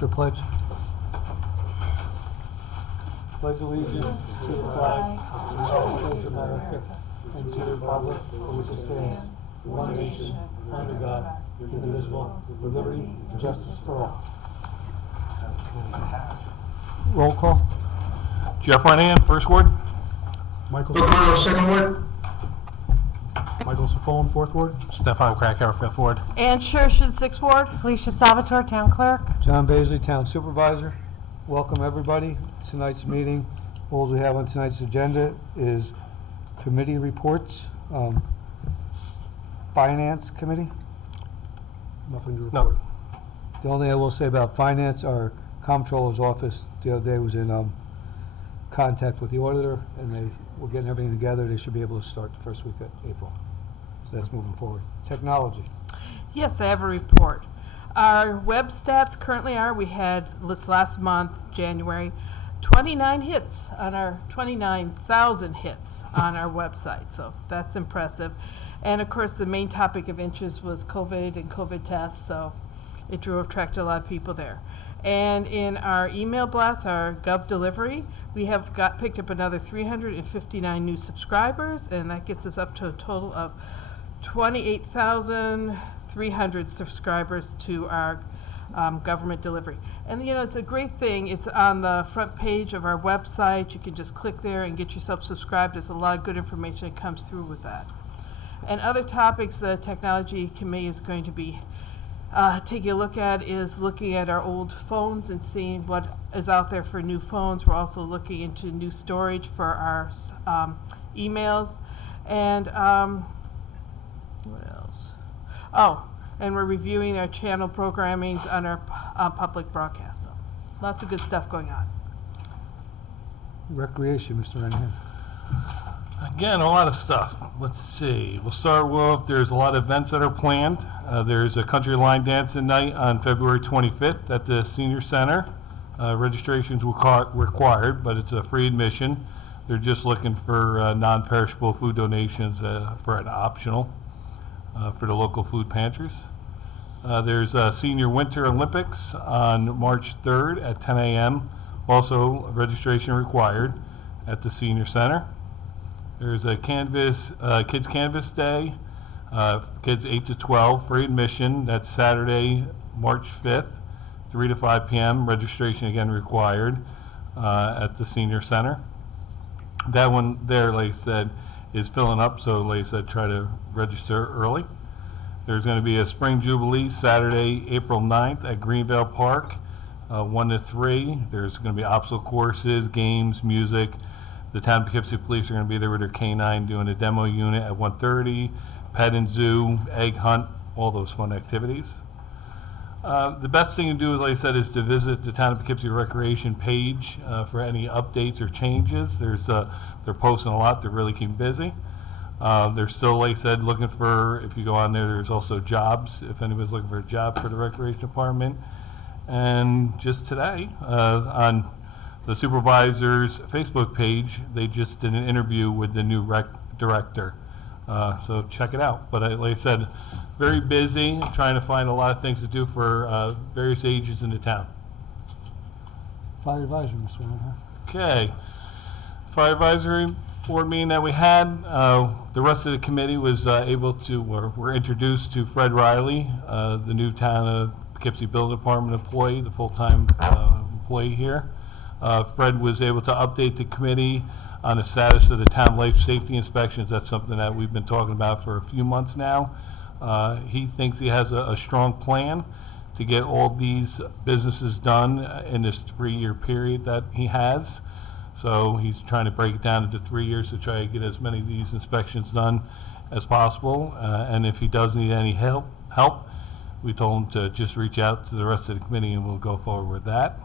Your pledge. Pledge allegiance to the flag of the United States of America and to the republic for which it stands, one nation, under God, indivisible, with liberty and justice for all. Roll call. Jeff Renan, first ward. Michael O'Connell, second ward. Michael Safone, fourth ward. Stefan Krakauer, fifth ward. Ann Shershon, Sixth Ward. Alicia Salvatore, Town Clerk. John Baisley, Town Supervisor. Welcome, everybody, to tonight's meeting. All we have on tonight's agenda is committee reports. Finance Committee? Nothing to report. The only thing I will say about finance, our comptroller's office the other day was in contact with the auditor, and they were getting everything together. They should be able to start the first week of April. So that's moving forward. Technology. Yes, I have a report. Our web stats currently are, we had this last month, January, 29 hits on our, 29,000 hits on our website. So that's impressive. And of course, the main topic of interest was COVID and COVID tests. So it attracted a lot of people there. And in our email blast, our Gov delivery, we have picked up another 359 new subscribers, and that gets us up to a total of 28,300 subscribers to our government delivery. And you know, it's a great thing. It's on the front page of our website. You can just click there and get yourself subscribed. There's a lot of good information that comes through with that. And other topics the Technology Committee is going to be taking a look at is looking at our old phones and seeing what is out there for new phones. We're also looking into new storage for our emails. And what else? Oh, and we're reviewing our channel programmings on our public broadcast. So lots of good stuff going on. Recreation, Mr. Renahan. Again, a lot of stuff. Let's see. We'll start with, there's a lot of events that are planned. There's a country line dancing night on February 25th at the Senior Center. Registration's required, but it's a free admission. They're just looking for non-perishable food donations for an optional for the local food pantries. There's a Senior Winter Olympics on March 3rd at 10 a.m. Also, registration required at the Senior Center. There's a Kids Canvas Day, kids 8 to 12, free admission. That's Saturday, March 5th, 3 to 5 p.m. Registration again required at the Senior Center. That one there, like I said, is filling up, so like I said, try to register early. There's going to be a Spring Jubilee Saturday, April 9th at Greenvale Park, 1 to 3. There's going to be obstacle courses, games, music. The town of Poughkeepsie Police are going to be there with their K-9 doing a demo unit at 1:30, pet and zoo, egg hunt, all those fun activities. The best thing to do, like I said, is to visit the town of Poughkeepsie Recreation page for any updates or changes. They're posting a lot. They're really keeping busy. They're still, like I said, looking for, if you go on there, there's also jobs, if anybody's looking for a job for the Recreation Department. And just today, on the supervisor's Facebook page, they just did an interview with the new rec director. So check it out. But like I said, very busy, trying to find a lot of things to do for various ages in the town. Fire Advisory, Mr. Renahan. Okay. Fire Advisory Board meeting that we had, the rest of the committee was were introduced to Fred Riley, the new town of Poughkeepsie Building Department employee, the full-time employee here. Fred was able to update the committee on the status of the town life safety inspections. That's something that we've been talking about for a few months now. He thinks he has a strong plan to get all these businesses done in this 3-year period that he has. So he's trying to break it down into 3 years to try to get as many of these inspections done as possible. And if he does need any help, we told him to just reach out to the rest of the committee and we'll go forward with that.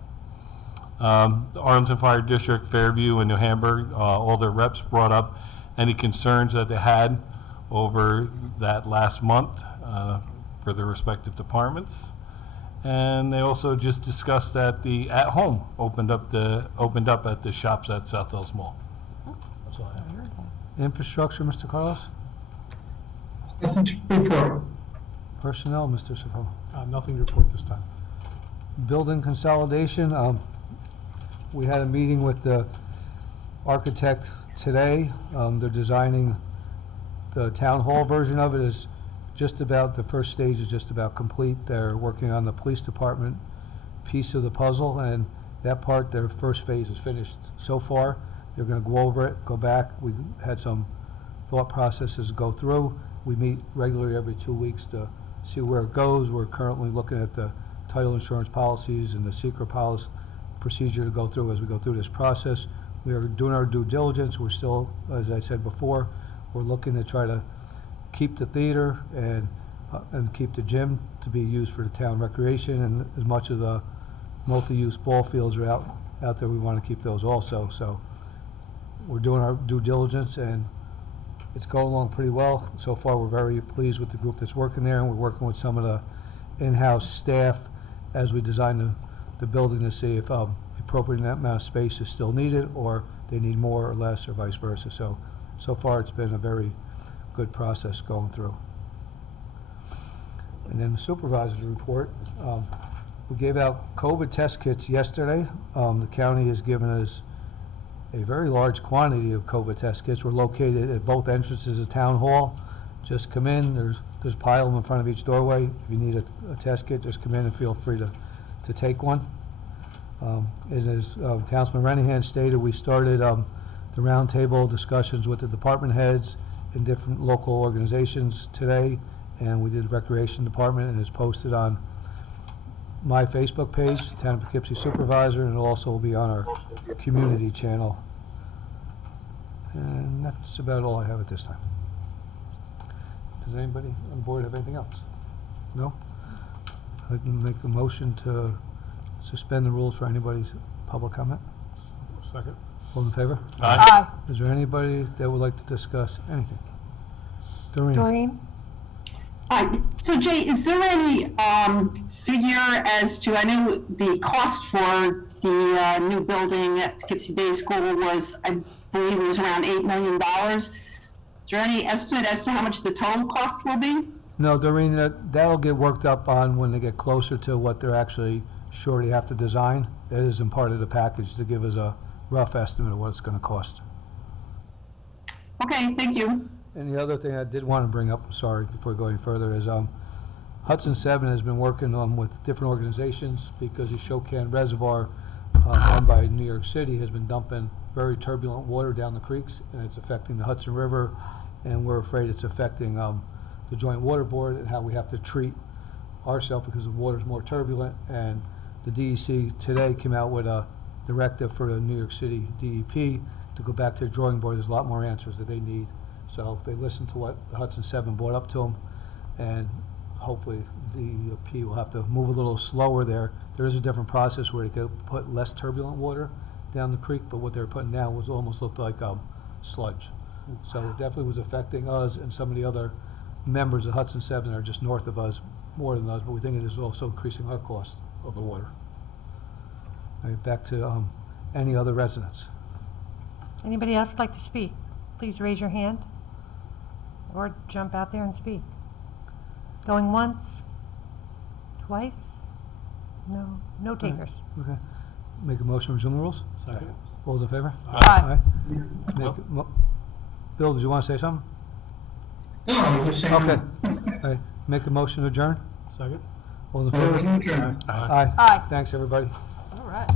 The Arlington Fire District, Fairview, and New Hamburg, all their reps brought up any concerns that they had over that last month for their respective departments. And they also just discussed that the At Home opened up at the shops at South Hills Mall. That's all I have. Infrastructure, Mr. Carlos. Nothing to report. Personnel, Mr. Safone. Nothing to report this time. Building consolidation, we had a meeting with the architect today. They're designing the town hall version of it is just about, the first stage is just about complete. They're working on the police department piece of the puzzle, and that part, their first phase is finished so far. They're gonna go over it, go back. We had some thought processes go through. We meet regularly every 2 weeks to see where it goes. We're currently looking at the title insurance policies and the secret policy procedure to go through as we go through this process. We are doing our due diligence. We're still, as I said before, we're looking to try to keep the theater and keep the gym to be used for the town recreation, and as much of the multi-use ball fields are out there, we want to keep those also. So we're doing our due diligence, and it's going along pretty well. So far, we're very pleased with the group that's working there, and we're working with some of the in-house staff as we design the building to see if appropriate amount of space is still needed, or they need more or less, or vice versa. So far, it's been a very good process going through. And then the supervisor's report. We gave out COVID test kits yesterday. The county has given us a very large quantity of COVID test kits. We're located at both entrances of Town Hall. Just come in, there's a pile of them in front of each doorway. If you need a test kit, just come in and feel free to take one. It is, Councilman Renihan stated, we started the roundtable discussions with the department heads in different local organizations today, and we did the Recreation Department, and it's posted on my Facebook page, Town of Poughkeepsie Supervisor, and it'll also be on our community channel. And that's about all I have at this time. Does anybody on board have anything else? No? I can make a motion to suspend the rules for anybody's public comment. Second. All in favor? Aye. Is there anybody that would like to discuss anything? Doreen? Doreen? Hi. So Jay, is there any figure as to, I know the cost for the new building at Poughkeepsie Day School was, I believe it was around $8 million. Is there any estimate as to how much the total cost will be? No, Doreen, that'll get worked up on when they get closer to what they're actually sure they have to design. That isn't part of the package to give us a rough estimate of what it's gonna cost. Okay, thank you. And the other thing I did want to bring up, sorry, before we go any further, is Hudson 7 has been working with different organizations because the Shokan Reservoir, run by New York City, has been dumping very turbulent water down the creeks, and it's affecting the Hudson River, and we're afraid it's affecting the Joint Water Board and how we have to treat ourselves because the water's more turbulent. And the DEC today came out with a directive for the New York City DEP to go back to the drawing board. There's a lot more answers that they need. So they listened to what the Hudson 7 brought up to them, and hopefully the DEP will have to move a little slower there. There is a different process where they could put less turbulent water down the creek, but what they were putting down was almost looked like sludge. So it definitely was affecting us and some of the other members of Hudson 7 that are just north of us, more than us, but we think it is also increasing our cost of the water. All right, back to any other residents. Anybody else like to speak? Please raise your hand or jump out there and speak. Going once? Twice? No? No takers. Okay. Make a motion to resume the rules? Second. All those in favor? Aye. Bill, did you want to say something? No, I'm just saying. Okay. All right. Make a motion to adjourn? Second. All those in favor? Motion adjourned. Aye. Aye. Thanks, everybody. All right.